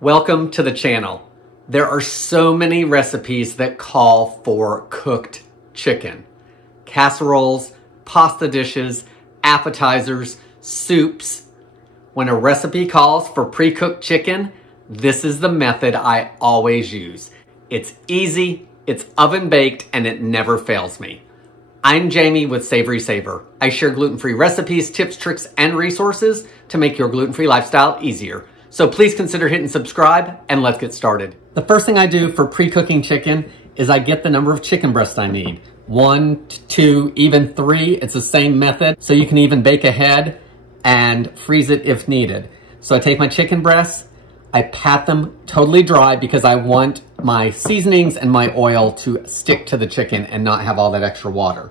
Welcome to the channel. There are so many recipes that call for cooked chicken. Casseroles, pasta dishes, appetizers, soups. When a recipe calls for pre-cooked chicken, this is the method I always use. It's easy, it's oven baked, and it never fails me. I'm Jamie with SavorySaver. I share gluten-free recipes, tips, tricks, and resources to make your gluten-free lifestyle easier. So please consider hitting subscribe and let's get started. The first thing I do for pre-cooking chicken is I get the number of chicken breasts I need. 1, 2, even 3. It's the same method. So you can even bake ahead and freeze it if needed. So I take my chicken breasts, I pat them totally dry because I want my seasonings and my oil to stick to the chicken and not have all that extra water.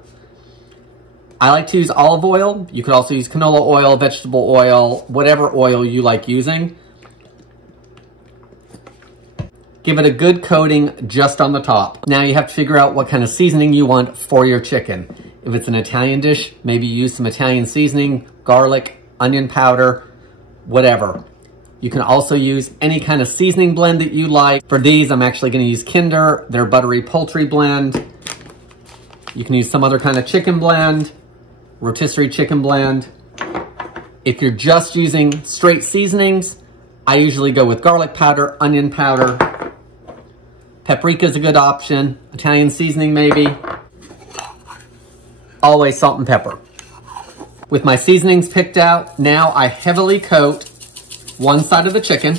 I like to use olive oil. You could also use canola oil, vegetable oil, whatever oil you like using. Give it a good coating just on the top. Now you have to figure out what kind of seasoning you want for your chicken. If it's an Italian dish, maybe use some Italian seasoning, garlic, onion powder, whatever. You can also use any kind of seasoning blend that you like. For these, I'm actually gonna use Kinder, their buttery poultry blend. You can use some other kind of chicken blend, rotisserie chicken blend. If you're just using straight seasonings, I usually go with garlic powder, onion powder. Paprika is a good option. Italian seasoning maybe. Always salt and pepper. With my seasonings picked out, now I heavily coat one side of the chicken.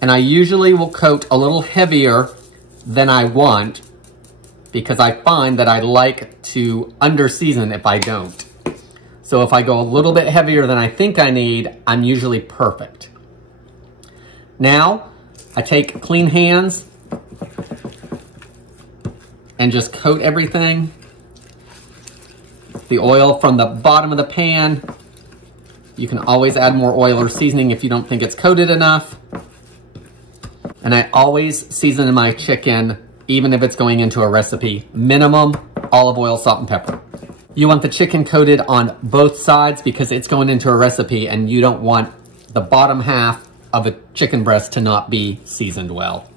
And I usually will coat a little heavier than I want because I find that I like to under-season if I don't. So if I go a little bit heavier than I think I need, I'm usually perfect. Now, I take clean hands and just coat everything. The oil from the bottom of the pan. You can always add more oil or seasoning if you don't think it's coated enough. And I always season my chicken, even if it's going into a recipe, minimum olive oil, salt, and pepper. You want the chicken coated on both sides because it's going into a recipe and you don't want the bottom half of a chicken breast to not be seasoned well.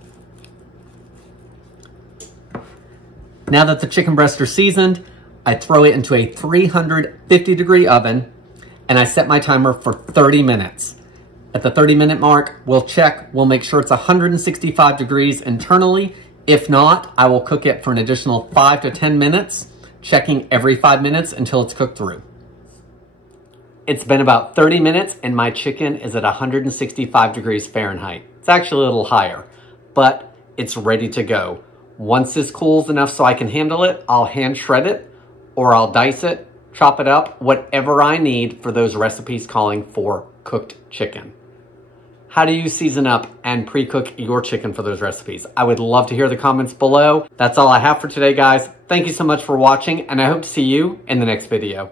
Now that the chicken breasts are seasoned, I throw it into a 350-degree oven and I set my timer for 30 minutes. At the 30-minute mark, we'll check, we'll make sure it's 165 degrees internally. If not, I will cook it for an additional 5 to 10 minutes, checking every 5 minutes until it's cooked through. It's been about 30 minutes and my chicken is at 165 degrees Fahrenheit. It's actually a little higher, but it's ready to go. Once this cools enough so I can handle it, I'll hand shred it or I'll dice it, chop it up, whatever I need for those recipes calling for cooked chicken. How do you season up and pre-cook your chicken for those recipes? I would love to hear the comments below. That's all I have for today, guys. Thank you so much for watching and I hope to see you in the next video.